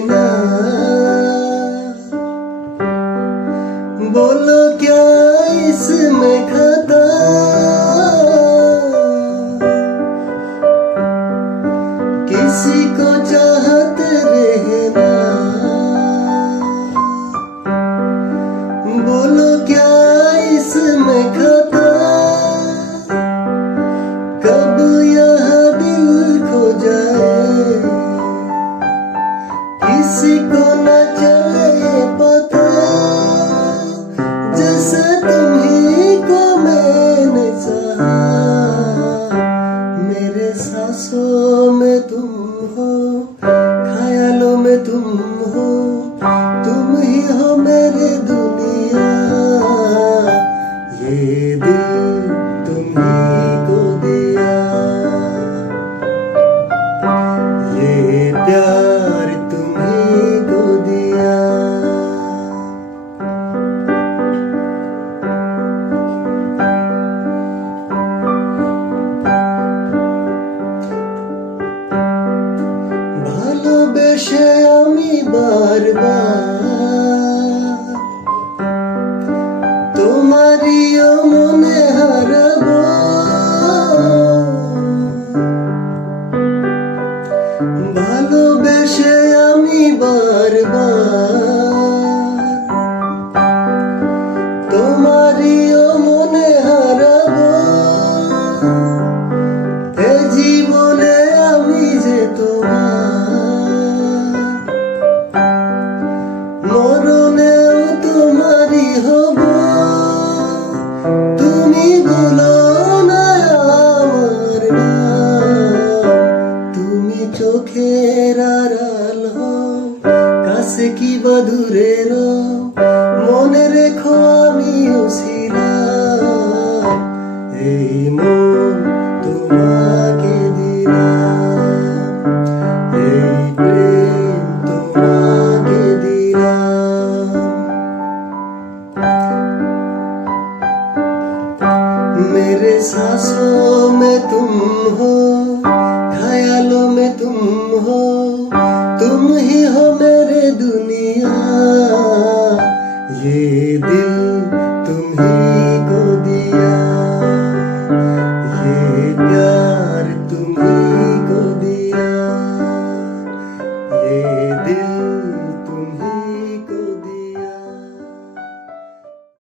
ना, बोलो क्या इसमें खता, किसी को चाहत रहना, बोलो क्या इसमें खता, कब यह दिल खो जाए, किसी को न चले पता, जैसे तुम्हीं को मैंने चाहा, मेरे सांसों में तुम हो, ख्यालों में तुम हो, तुम ही हो मेरी दुनिया, ये दिल तुम्हीं को दिया, ये प्यार तुम्हीं को दिया। ভালোবেসে আমি বারবার তোমারই মনে হারাবো, ভালোবেসে আমি বারবার তোমারই মনে হারাবো, এ জীবনে আমি যে তোমার, মরণেও তোমারই হব, তুমি ভুলো না আমার নাম, তুমি চোখের আড়াল হও, কাছে কি বা দূরে রও, মনে রেখো আমিও ছিলাম, এই মন তোমাকে দিলাম, এই প্রেম তোমাকে দিলাম, मेरे सांसों में तुम हो, ख्यालों में तुम हो, तुम ही हो मेरे दुनिया।